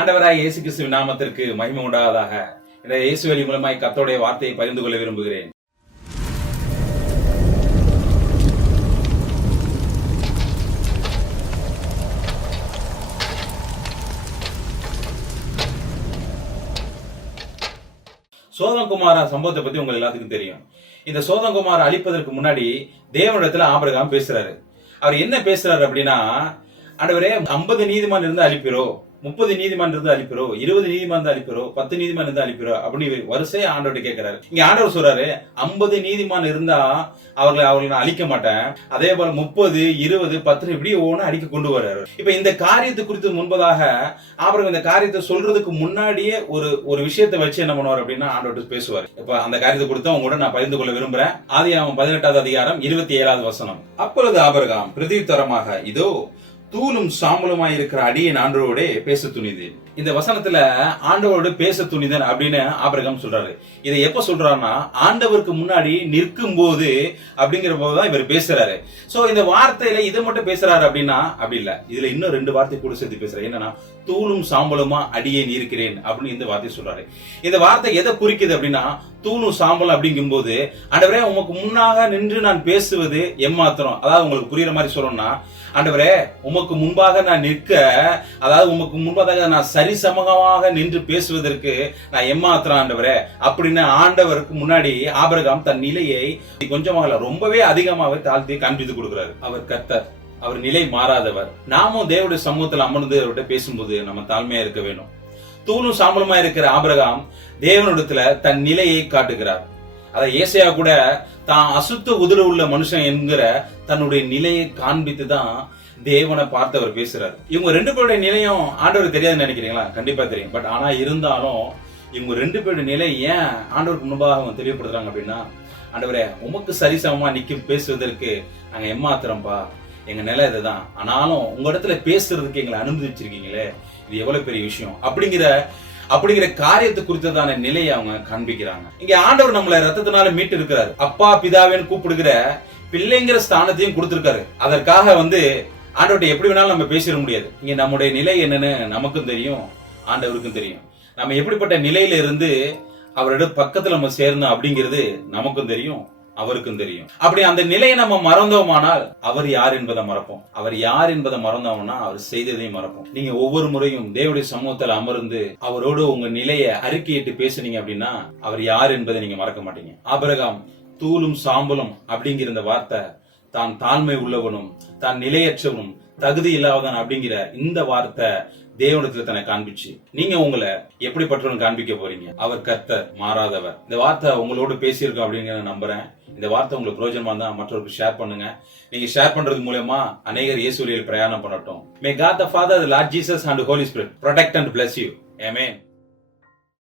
ஆண்டவராய் இயேசு கிறிஸ்துவின் நாமத்திற்கு மகிமை உண்டாவதாக. இந்த இயேசு வழி மூலமாய் கர்த்தருடைய வார்த்தையை பகிர்ந்து கொள்ள விரும்புகிறேன். சோதம் குமார சம்பவத்தை பத்தி உங்களுக்கு எல்லாத்துக்கும் தெரியும். இந்த சோதம் குமார அழிப்பதற்கு முன்னாடி தேவனிடத்துல ஆபிரகாம் பேசுறாரு. அவர் என்ன பேசுறாரு அப்படின்னா, ஆண்டவரே 50 நீதிமான் இருந்து அழிப்பிரோ, 30 நீதிமான் இருந்து அழிப்பிரோ, 20 நீதிமான் இருந்து அழிப்பிரோ, 10 நீதிமான் இருந்து அழிப்பிரோ அப்படின்னு வரிசையா ஆண்டவர்கிட்ட கேட்கிறாரு. இங்க ஆண்டவர் சொல்றாரு, 50 நீதிமான் இருந்தா அவர்களை நான் அழிக்க மாட்டேன். அதே போல 30, 20, 10 இப்படி ஒவ்வொன்னு அடிக்க கொண்டு வர்றாரு. இப்ப இந்த காரியத்தை குறித்து முன்பதாக ஆபிரகாம் இந்த காரியத்தை சொல்றதுக்கு முன்னாடியே ஒரு விஷயத்தை வச்சு என்ன பண்ணுவார் அப்படின்னா ஆண்டவர்கிட்ட பேசுவார். இப்ப அந்த காரியத்தை குறித்து அவங்க கூட நான் பகிர்ந்து கொள்ள விரும்புறேன். ஆதியாகமம் 18வது அதிகாரம் 27வது வசனம். அப்பொழுது ஆபிரகாம் பிரதியுத்தரமாக, இதோ தூளும் சாம்பலுமாய் இருக்கிற அடியேன் ஆண்டவரோட பேச துணிதேன். இந்த வசனத்துல ஆண்டவரோடு பேச துணிதன் அப்படின்னு ஆபிரகாம் சொல்றாரு. இதை எப்ப சொல்றாருன்னா, ஆண்டவருக்கு முன்னாடி நிற்கும் போது அப்படிங்கிற போதுதான் இவர் பேசுறாரு. சோ இந்த வார்த்தையில இதை மட்டும் பேசுறாரு அப்படின்னா அப்படி இல்ல, இதுல இன்னும் 2 வார்த்தை கூட சேர்த்து பேசுறாரு. என்னன்னா, தூளும் சாம்பலுமா அடியேன் இருக்கிறேன் அப்படின்னு இந்த வார்த்தை சொல்றாரு. இந்த வார்த்தை எதை குறிக்குது அப்படின்னா, தூளும் சாம்பலும் அப்படிங்கும் போது, ஆண்டவரே உமக்கு முன்னாக நின்று நான் பேசுவது எம்மாத்திரம். அதாவது உங்களுக்கு புரியுற மாதிரி சொல்லணும்னா, ஆண்டவரே உமக்கு முன்பாக நான் நிற்க, அதாவது உமக்கு முன்பாக நான் சரிசமமாக நின்று பேசுவதற்கு நான் எம்மாத்திரம் ஆண்டவரே அப்படின்னு ஆண்டவருக்கு முன்னாடி ஆபிரகாம் தன் நிலையை கொஞ்சமாக ரொம்பவே அதிகமாகவே தாழ்த்தி காண்பித்து கொடுக்கிறார். அவர் கர்த்தர், அவர் நிலை மாறாதவர். நாமும் தேவனுடைய சமூகத்தில் அமர்ந்து அவர்கிட்ட பேசும்போது நம்ம தாழ்மையா இருக்க வேண்டும். தூளும் சாம்பலுமா இருக்கிற ஆபிரகாம் தேவனிடத்துல தன் நிலையை காட்டுகிறார். அதை ஏசையா கூட தான் அசுத்த உதிர உள்ள மனுஷன் என்கிற தன்னுடைய நிலையை காண்பித்து தான் தேவனை பார்த்து அவர் பேசுறாரு. இவங்க 2 பேருடைய நிலையும் ஆண்டவருக்கு தெரியாதுன்னு நினைக்கிறீங்களா? கண்டிப்பா தெரியும். பட் ஆனா இருந்தாலும் இவங்க 2 பேருடைய நிலை ஏன் ஆண்டவருக்கு முன்பாக தெளிவுபடுத்துறாங்க அப்படின்னா, ஆண்டவரே உமக்கு சரிசமமா நிக்கும் பேசுவதற்கு நாங்க எம்மாத்திரம்பா, எங்க நிலை இதுதான். ஆனாலும் உங்க இடத்துல பேசுறதுக்கு எங்களை அனுமதிச்சிருக்கீங்களே, இது எவ்வளவு பெரிய விஷயம் அப்படிங்கிற காரியத்தை குறித்ததான நிலையை அவங்க காண்பிக்கிறாங்க. இங்க ஆண்டவர் நம்மளை ரத்தத்தினால மீட்டு இருக்கிறாரு. அப்பா பிதாவேன்னு கூப்பிடுகிற பிள்ளைங்கிற ஸ்தானத்தையும் கொடுத்திருக்காரு. அதற்காக ஆண்டவர்கிட்ட எப்படி வேணாலும் நம்ம பேசிட முடியாது. இங்க நம்முடைய நிலை என்னன்னு நமக்கும் தெரியும், ஆண்டவருக்கும் தெரியும். நம்ம எப்படிப்பட்ட நிலையில இருந்து அவரோட பக்கத்துல நம்ம சேர்ந்தோம் அப்படிங்கிறது நமக்கும் தெரியும், அவருக்கும் தெரியும். அப்படி அந்த நிலையை நம்ம மறந்தோமானால் அவர் யார் என்பதை மறப்போம். அவர் யார் என்பதை மறந்தோம்னா அவர் செய்ததையும் மறப்போம். நீங்க ஒவ்வொரு முறையும் தேவனுடைய சமூகத்தில் அமர்ந்து அவரோடு உங்க நிலையை அறிக்கையிட்டு பேசுனீங்க அப்படின்னா அவர் யார் என்பதை நீங்க மறக்க மாட்டீங்க. ஆபிரகாம் தூளும் சாம்பலும் அப்படிங்கிற இந்த வார்த்தை தான் தாழ்மை உள்ளவனும் தான் நிலையற்றவனும் தகுதி இல்லாதவன் அப்படிங்கிற இந்த வார்த்தை தேவனத்துல தன்னை காண்பிச்சு நீங்க உங்களை எப்படிப்பட்டவன் காண்பிக்க போறீங்க. அவர் கர்த்தர், மாறாதவர். இந்த வார்த்தை உங்களோடு பேசியிருக்கோம் அப்படிங்கிற நம்புறேன். இந்த வார்த்தை உங்களுக்கு பிரயோஜனமா இருந்தா மற்றவருக்கு ஷேர் பண்ணுங்க. நீங்க ஷேர் பண்றது மூலமா அநேகர் இயேசு வழியில் பிரயாணம் பண்ணட்டும். May God the Father, the Lord Jesus and the Holy Spirit protect and bless you. Amen.